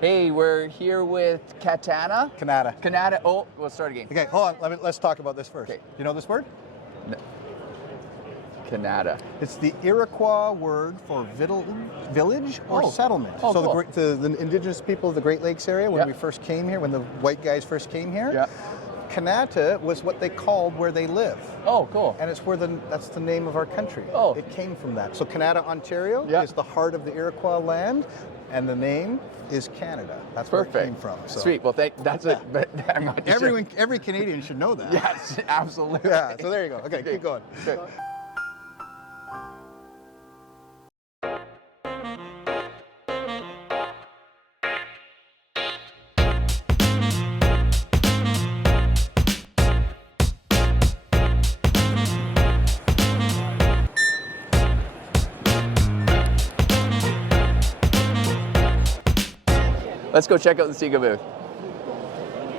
Hey, we're here with Kanata. Kanata. Oh, we'll start again. Okay, hold on. Let's talk about this first. Okay. You know this word? No. Kanata. It's the Iroquois word for village or settlement. Oh, so cool. the indigenous people of the Great Lakes area, when Yeah. we first came here, when the white guys first came here, Yeah. Kanata was what they called where they live. Oh, cool. And it's where that's the name of our country. Oh. It came from that. So Kanata, Ontario Yeah. is the heart of the Iroquois land, and the name is Canada. That's Perfect. where it came from. So. Sweet. Well, that's it. But I'm not sure. Every Canadian should know that. Yes, absolutely. Yeah, so there you go. Okay, keep going. Good. Let's go check out the SIGA booth.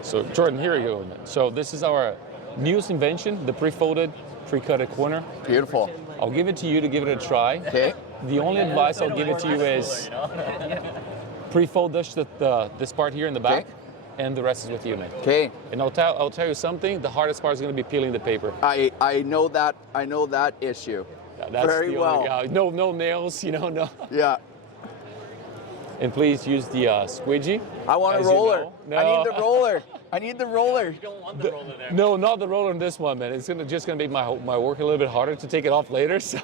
So Jordan, here you go. So this is our newest invention, the pre-folded, pre-cutted corner. Beautiful. I'll give it to you to give it a try. Okay. The only advice I'll give it to you is pre-fold this part here in the back, and the rest is with you, man. Okay. And I'll tell you something. The hardest part is going to be peeling the paper. I know that issue. That's very the well. only, no nails, no. Yeah. And please use the squeegee. I want a as you roller. know. No. I need the roller. I need the roller. You don't want the roller there. No, not the roller on this one, man. It's just gonna make my work a little bit harder to take it off later. So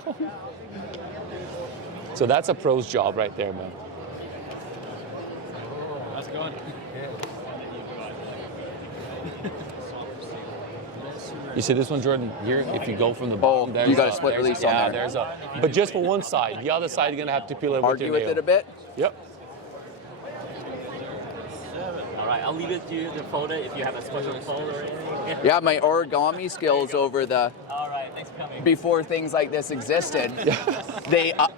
that's a pro's job right there, man. How's it going? You see this one, Jordan? Here, if you go from the bottom, you got a split there's release yeah, on there. There's but just for one side. The other side, you're gonna have to peel it Argue with your with nail. it a bit. Yep. All right, I'll leave it to you to fold it if you have a special fold or anything. Yeah, my origami skills over the All right, thanks for coming. before things like this existed.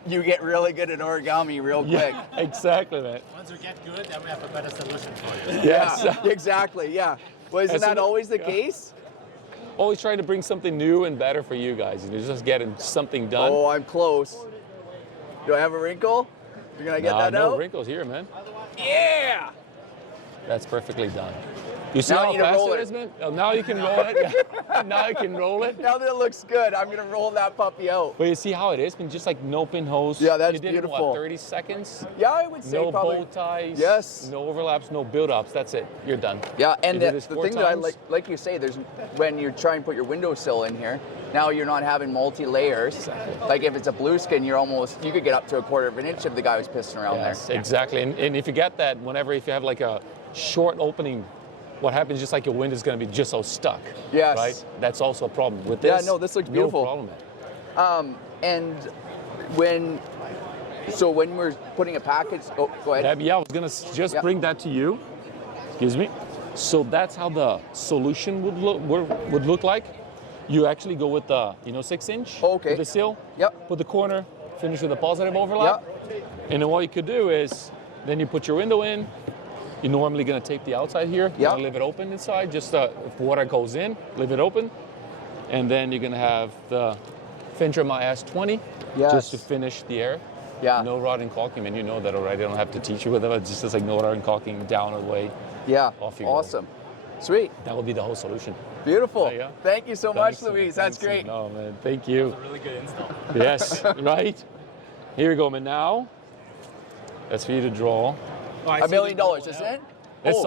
You get really good at origami real quick. Yeah, exactly, man. Once we get good, then we have a better solution for you. Yes. Yeah, exactly. Yeah. Well, isn't that always the case? Always trying to bring something new and better for you guys. Just getting something done. Oh, I'm close. Do I have a wrinkle? You're gonna get that no out? wrinkles here, man. Yeah. That's perfectly done. You see Now I how need a fast roller. it is, man? Oh, now you can roll it. Yeah. Now you can roll it. Now that it looks good, I'm gonna roll that puppy out. But you see how it is, man? Just like no pinholes. Yeah, that's you did it in, beautiful. what, 30 seconds? Yeah, I would say No probably. bow ties. Yes. No overlaps, no build-ups. That's it. You're done. Yeah, and You did the this 4 thing that I times. like you say, there's when you try and put your windowsill in here, now you're not having multi-layers. Like if it's a blue skin, you could get up to a 1/4 of an inch if the guy was pissing around Yes, there. exactly. And if you get that, if you have like a short opening, what happens just like your wind is going to be just so stuck. Yes. Right? That's also a problem. With this, Yeah, no, this looks beautiful. No problem, man. And when we're putting a package, oh, go ahead. Yeah, I was going to just bring that to you. Excuse me. So that's how the solution would look like. You actually go with the 6-inch Okay. with the seal. Yep. Put the corner, finish with a positive overlap. And then what you could do is, then you put your window in. You're normally going to tape the outside here. You want to leave it open inside, just if water goes in, leave it open. And then you're going to have the Fincher IS-20 just to finish the air. Yeah. No rod and caulking, and you know that already. I don't have to teach you with it. It's just like no rod and caulking, down, away. Yeah. Off you go. Awesome. Sweet. That would be the whole solution. Beautiful. There you go. Thank you so Thanks, much, Louise. That's great. No, man. Thank you. That's a really good install. Yes, right? Here we go, man. Now, that's for you to draw. $1 million, isn't it? It's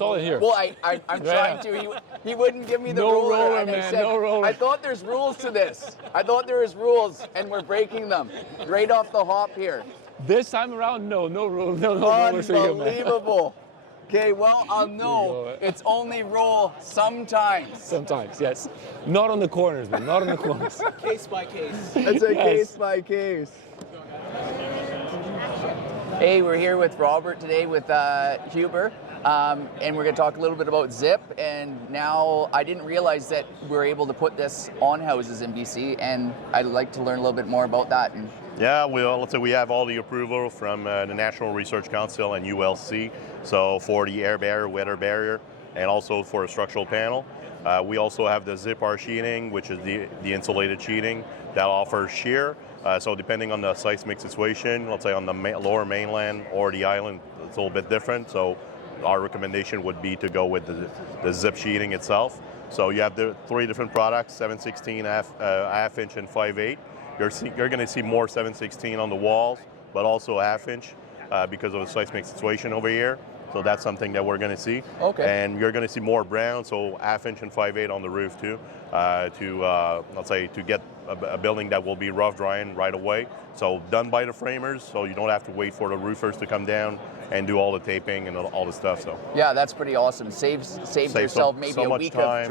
all in here. Well, I'm trying to. He wouldn't give me the No roller. roller, And I man, said, no roller. I thought there's rules to this. I thought there was rules, and we're breaking them right off the hop here. This time around, no roller, no roller for you, man. Unbelievable. Okay, well, I'll know it's only roll sometimes. Sometimes, yes. Not on the corners, man. Not on the corners. Case by case. It's a case by case. Hey, we're here with Robert today with Huber, and we're going to talk a little bit about Zip. And now I didn't realize that we're able to put this on houses in BC, and I'd like to learn a little bit more about that. And yeah, let's say we have all the approval from the National Research Council and ULC, so for the air barrier, weather barrier, and also for a structural panel. We also have the Zip-R sheeting, which is the insulated sheeting that offers shear. So depending on the seismic situation, let's say on the lower mainland or the island, it's a little bit different. So our recommendation would be to go with the zip sheeting itself. So you have the 3 different products, 7/16, half inch, and 5/8. You're going to see more 7/16 on the walls, but also half inch because of the seismic situation over here. So that's something that we're going to see. Okay. And you're going to see more brown, so half inch and 5/8 on the roof too, let's say to get a building that will be rough drying right away. So done by the framers, so you don't have to wait for the roofers to come down and do all the taping and all the stuff. So yeah, that's pretty awesome. Saves yourself maybe so a much week time. of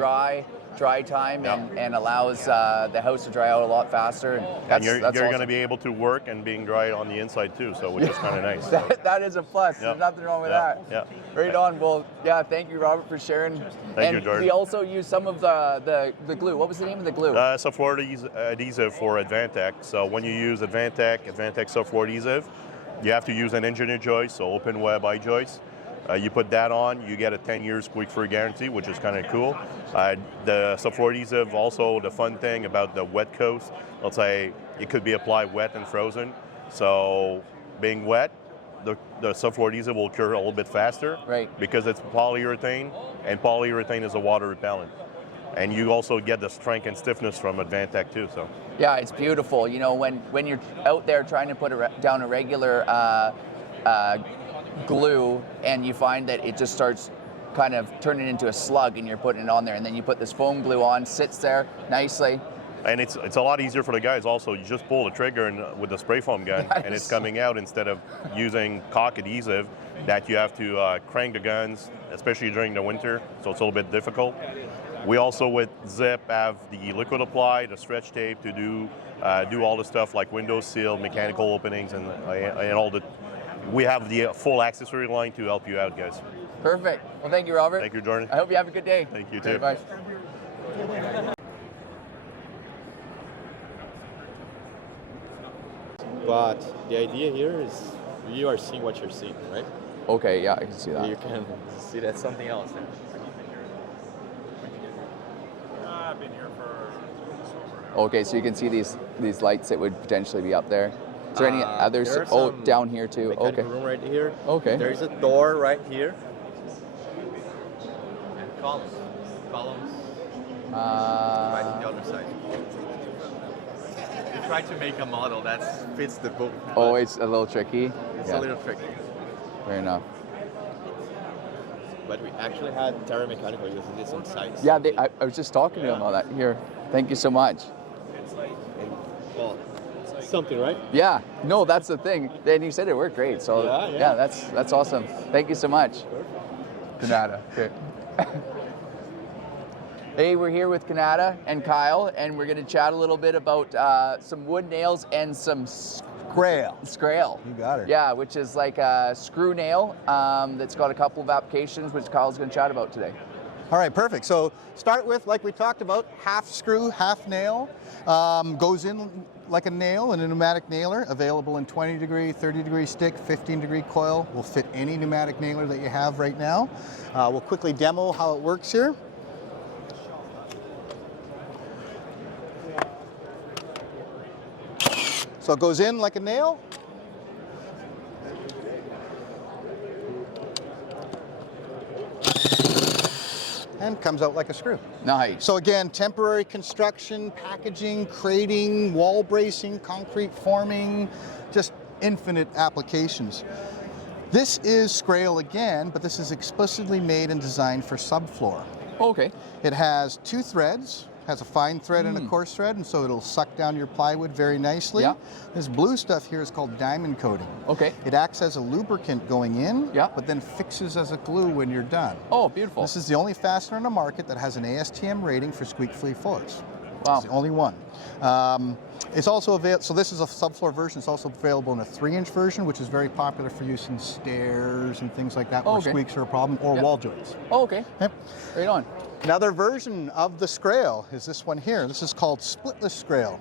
dry time, Yeah. and allows the house to dry out a lot faster. And and you're awesome. going to be able to work and being dry on the inside too, so which is kind of nice. That is a plus. Yeah. There's nothing wrong with Yeah. that. Yeah. Right on. Well, yeah, thank you, Robert, for sharing. Thank you, and Jordan. we also use some of the glue. What was the name of the glue? Subfloor adhesive for Advantech. So when you use Advantech subfloor adhesive, you have to use an engineer joist, so open web eye joist. You put that on, you get a 10-year squeak-free guarantee, which is kind of cool. The subfloor adhesive, also the fun thing about the wet coat, let's say it could be applied wet and frozen. So being wet, the subfloor adhesive will cure a little bit faster, Right. because it's polyurethane, and polyurethane is a water repellent. And you also get the strength and stiffness from Advantech too. So Yeah, it's beautiful. You know, when you're out there trying to put down a regular glue, and you find that it just starts kind of turning into a slug, and you're putting it on there, and then you put this foam glue on, sits there nicely. and it's a lot easier for the guys also. You just pull the trigger and with the spray foam gun, and it's coming out instead of using caulk adhesive that you have to crank the guns, especially during the winter. So it's a little bit difficult. We also with Zip have the liquid apply, the stretch tape to do all the stuff like window seal, mechanical openings, and all the. We have the full accessory line to help you out, guys. Perfect. Well, thank you, Robert. Thank you, Jordan. I hope you have a good day. Thank you, Okay, too. bye. But the idea here is you are seeing what you're seeing, right? Okay, yeah, I can see that. You can see that's something else. Okay, so you can see these lights that would potentially be up there. Is there any others? there are Oh, some down here too. Mechanical Okay. room right here. Okay. There's a door right here. And columns. Right on the other side. We try to make a model that fits the book. Oh, but it's a little tricky. it's Yeah, a little tricky. fair enough. But we actually had Terra Mechanical using this on site. Yeah, I was just talking to them about that. Here, thank you so much. Well, something, right? Yeah, no, that's the thing. And you said it worked great. So Yeah. that's awesome. Thank you so much. Kanata. Okay. Hey, we're here with Kanata and Kyle, and we're going to chat a little bit about some wood nails and some Grail. scrail. You got it. Yeah, which is like a screw nail that's got a couple of applications, which Kyle's going to chat about today. All right, perfect. So start with, like we talked about, half screw, half nail. Goes in like a nail in a pneumatic nailer, available in 20 degree, 30 degree stick, 15 degree coil. Will fit any pneumatic nailer that you have right now. We'll quickly demo how it works here. So it goes in like a nail. And comes out like a screw. Nice. So again, temporary construction, packaging, crating, wall bracing, concrete forming, just infinite applications. This is scrail again, but this is explicitly made and designed for subfloor. Okay. It has 2 threads, has a fine thread and a coarse thread, and so it'll suck down your plywood very nicely. Yeah. This blue stuff here is called diamond coating. Okay. It acts as a lubricant going in, Yeah. but then fixes as a glue when you're done. Oh, beautiful. This is the only fastener in the market that has an ASTM rating for squeak-free floors. Wow. It's the only one. It's also available, so this is a subfloor version. It's also available in a 3-inch version, which is very popular for use in stairs and things like that where Okay. squeaks are a problem, or Yeah. wall joints. Oh, okay. Yep. Right on. Another version of the scrail is this one here. This is called splitless scrail.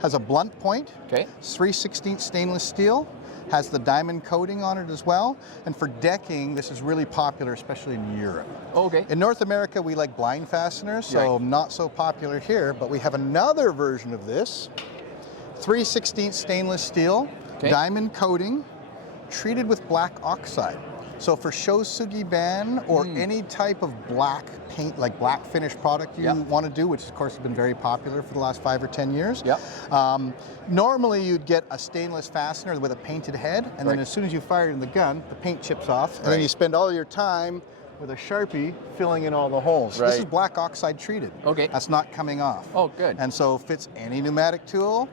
Has a blunt point, Okay. 3/16 stainless steel, has the diamond coating on it as well. And for decking, this is really popular, especially in Europe. Okay. In North America, we like blind fasteners, so Right. not so popular here, but we have another version of this. 3/16 stainless steel, Okay. diamond coating, treated with black oxide. So for shosugiban or any type of black paint, like black finish product you want to do, which of course has been very popular for the last 5 or 10 years, normally you'd get a stainless fastener with a painted head, and then as soon as you fire it in the gun, the paint chips off, and then you spend all your time with a Sharpie filling in all the holes. This is black oxide treated. Okay. That's not coming off. Oh, good. And so fits any pneumatic tool,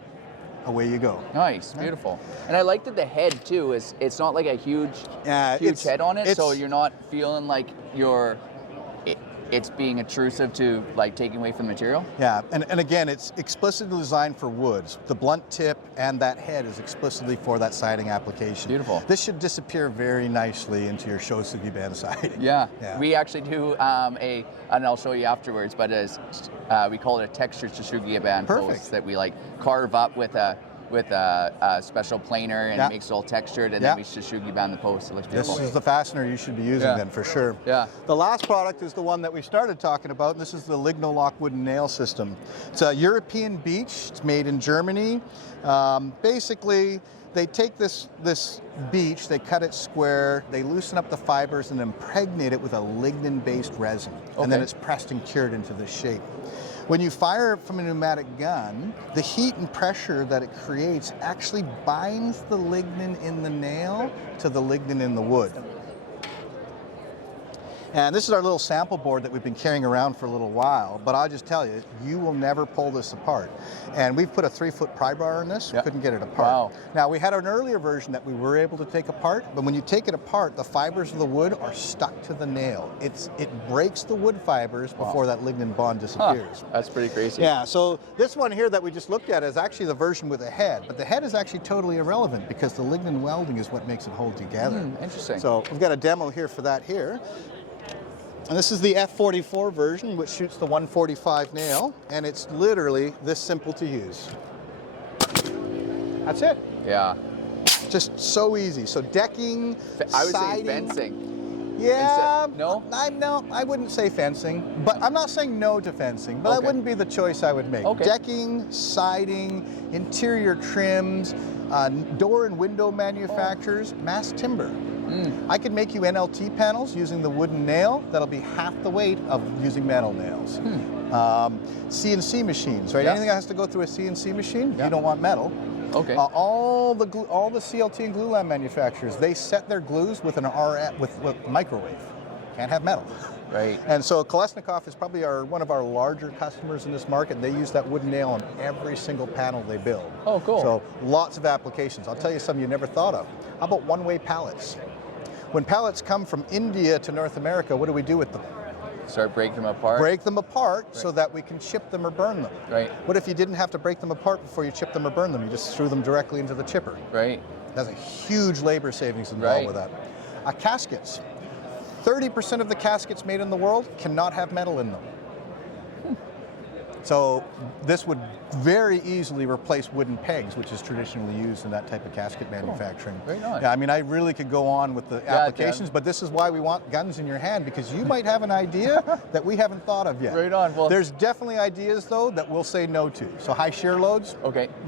away you go. Nice, beautiful. And I like that the head too is, it's not like a huge head on it, so you're not feeling like it's being intrusive to like taking away from the material. Yeah, and again, it's explicitly designed for woods. The blunt tip and that head is explicitly for that siding application. Beautiful. This should disappear very nicely into your shosugiban siding. Yeah. We actually do and I'll show you afterwards, but we call it a textured shosugiban post that we like carve up with a special planer, and it makes it all textured, and then we shosugiban the post. It looks beautiful. This is the fastener you should be using then, for sure. Yeah. The last product is the one that we started talking about, and this is the Lignalock wooden nail system. It's a European beech. It's made in Germany. Basically, they take this beech, they cut it square, they loosen up the fibers and impregnate it with a lignin-based resin. And then it's pressed and cured into this shape. When you fire from a pneumatic gun, the heat and pressure that it creates actually binds the lignin in the nail to the lignin in the wood. And this is our little sample board that we've been carrying around for a little while, but I'll just tell you, you will never pull this apart. And we've put a 3-foot pry bar in this, we couldn't get it apart. Wow. Now, we had an earlier version that we were able to take apart, but when you take it apart, the fibers of the wood are stuck to the nail. It breaks the wood fibers before that lignin bond disappears. That's pretty crazy. Yeah, so this one here that we just looked at is actually the version with a head, but the head is actually totally irrelevant because the lignin welding is what makes it hold together. Interesting. So we've got a demo here for that here. And this is the F44 version, which shoots the 145 nail, and it's literally this simple to use. That's it. Yeah. Just so easy. So decking, I would siding, say fencing. Yeah. No? No, I wouldn't say fencing, but I'm not saying no to fencing, but that wouldn't be the choice I would make. Decking, siding, interior trims, door and window manufacturers, mass timber. I could make you NLT panels using the wooden nail that'll be half the weight of using metal nails. CNC machines, right? Anything that has to go through a CNC machine, you don't want metal. Okay. All the CLT and glue lamp manufacturers, they set their glues with an RF with microwave. Can't have metal. Right. And so Kolesnikov is probably one of our larger customers in this market. They use that wooden nail on every single panel they build. Oh, cool. So lots of applications. I'll tell you some you never thought of. How about one-way pallets? When pallets come from India to North America, what do we do with them? Start breaking them apart. Break them apart so that we can chip them or burn them. Right. What if you didn't have to break them apart before you chip them or burn them? You just threw them directly into the chipper. Right. There's a huge labor savings involved with that. Caskets. 30% of the caskets made in the world cannot have metal in them. So this would very easily replace wooden pegs, which is traditionally used in that type of casket manufacturing. Very nice. Yeah, I mean, I really could go on with the applications, but this is why we want guns in your hand, because you might have an idea that we haven't thought of yet. Right on. Well, there's definitely ideas, though, that we'll say no to. So high shear loads,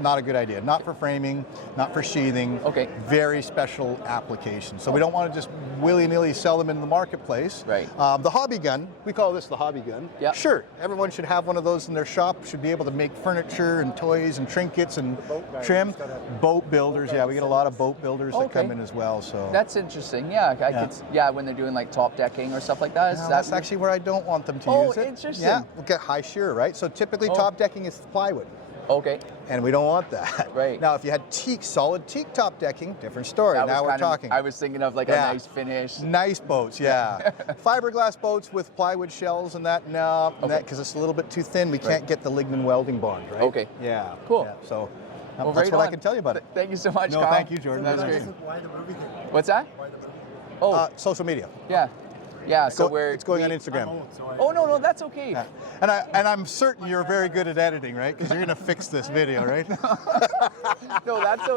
not a good idea. Not for framing, not for sheathing. Very special applications. So we don't want to just willy-nilly sell them in the marketplace. Right. The hobby gun, we call this the hobby gun. Yeah. Sure, everyone should have one of those in their shop, should be able to make furniture and toys and trinkets and trim. Boat builders, yeah, we get a lot of boat builders that come in as well. So that's interesting. Yeah, could, when they're doing like top decking or stuff like that. That's actually where I don't want them to use it. Oh, interesting. Yeah, we'll get high shear, right? So typically top decking is plywood. Okay. And we don't want that. Right. Now, if you had solid teak top decking, different story. Now we're talking. I was thinking of like a nice finish. Nice boats, yeah. Fiberglass boats with plywood shells and that, no, because it's a little bit too thin. We can't get the lignin welding bond, right? Okay. Yeah. Cool. Yeah, so that's what I can tell you about it. Thank you so much, No, Kyle. thank you, Jordan. That's great. Why the movie thing? What's that? Why the movie thing? Oh, social media. Yeah. Yeah, so it's going on Instagram. No, that's okay. Yeah. And I'm certain you're very good at editing, right? Because you're going to fix this video, right? No, that's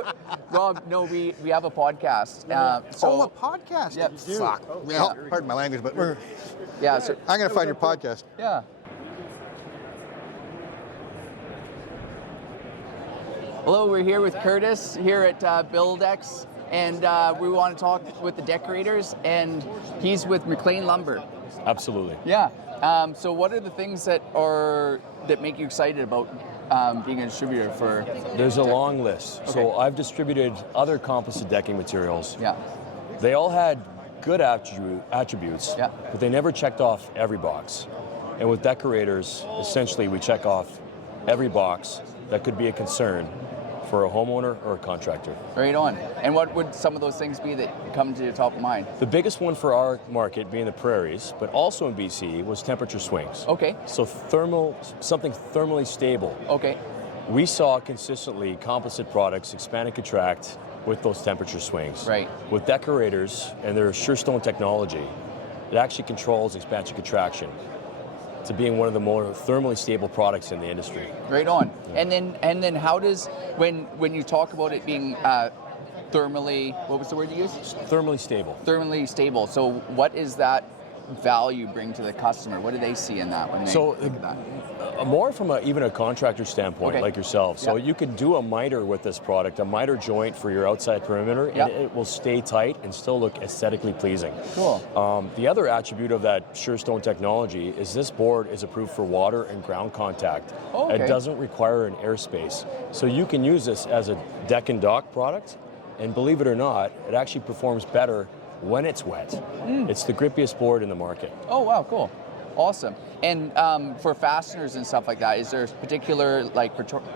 Rob. No, we have a podcast. A podcast. Yeah. Fuck. Yeah. Pardon my language, but we're. Yeah. So I'm going to find your podcast. Yeah. Hello, we're here with Curtis here at BUILDEX and we want to talk with the Deckorators, and he's with McLean Lumber. Absolutely. Yeah. So what are the things that make you excited about being a distributor for? There's a long list. Okay. So I've distributed other composite decking materials. Yeah. They all had good attributes, Yeah. but they never checked off every box. And with Deckorators, essentially we check off every box that could be a concern for a homeowner or a contractor. Right on. And what would some of those things be that come to your top of mind? The biggest one for our market, being the prairies, but also in BC, was temperature swings. Okay. So something thermally stable. Okay. We saw consistently composite products expand and contract with those temperature swings. Right. With Deckorators and their SureStone technology, it actually controls expansion contraction to being one of the more thermally stable products in the industry. Right on. Yeah. And then how does when you talk about it being thermally, what was the word you used? Thermally stable. Thermally stable. So what is that value bring to the customer? What do they see in that when they think of that? More from even a contractor standpoint, Okay. like yourself. So Yeah. you can do a miter with this product, a miter joint for your outside perimeter, Yeah. and it will stay tight and still look aesthetically pleasing. Cool. The other attribute of that SureStone technology is this board is approved for water and ground contact. Oh, okay. It doesn't require an airspace. So you can use this as a deck and dock product, and believe it or not, it actually performs better when it's wet. It's the grippiest board in the market. Oh, wow, cool. Awesome. And for fasteners and stuff like that, is there a particular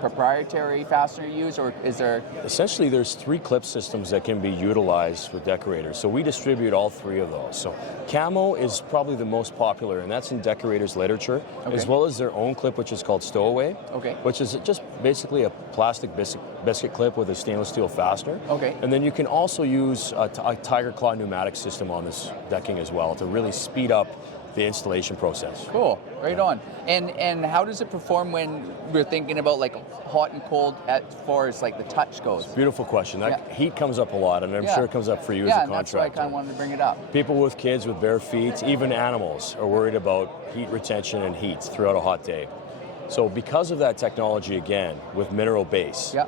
proprietary fastener you use, or is there? Essentially, there's 3 clip systems that can be utilized with Deckorators. So we distribute all 3 of those. So Camo is probably the most popular, and that's in Deckorators literature, Okay. as well as their own clip, which is called Stowaway, Okay. which is just basically a plastic biscuit clip with a stainless steel fastener. Okay. And then you can also use a Tiger Claw pneumatic system on this decking as well to really speed up the installation process. Cool, right on. And how does it perform when we're thinking about hot and cold as far as the touch goes? Beautiful question. That heat comes up a lot, and I'm Yeah. sure it comes up for you as a Yeah, contractor. and that's why I kind of wanted to bring it up. People with kids with bare feet, even animals, are worried about heat retention and heat throughout a hot day. So because of that technology, again, with mineral base, Yeah.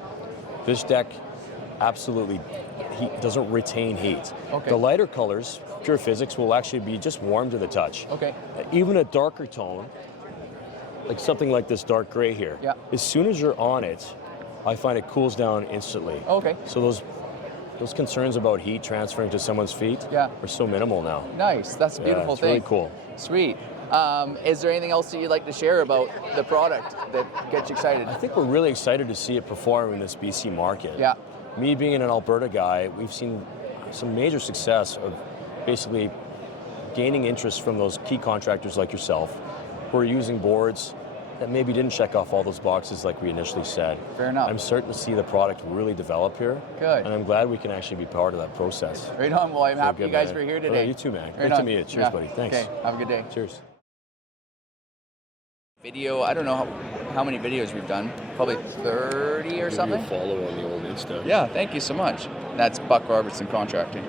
this deck absolutely doesn't retain heat. Okay. The lighter colors, pure physics, will actually be just warm to the touch. Okay. Even a darker tone, like something like this dark gray here, Yeah. as soon as you're on it, I find it cools down instantly. Okay. So those concerns about heat transferring to someone's feet Yeah. are so minimal now. Nice. That's a beautiful it's thing. really cool. Sweet. Is there anything else that you'd like to share about the product that gets you excited? I think we're really excited to see it perform in this BC market. Yeah. Me being an Alberta guy, we've seen some major success of basically gaining interest from those key contractors like yourself who are using boards that maybe didn't check off all those boxes like we initially said. Fair enough. I'm starting to see the product really develop here. Good. And I'm glad we can actually be part of that process. Right on. Well, I'm happy good, you guys man. were here Oh, today. you too, man. Right Great to on. meet you. Cheers, Yeah. buddy. Thanks. Okay. Have a good day. Cheers. Video. I don't know how many videos we've done. Probably 30 or something. Follow on the old Insta. Yeah. Thank you so much. That's Buck Robertson Contracting.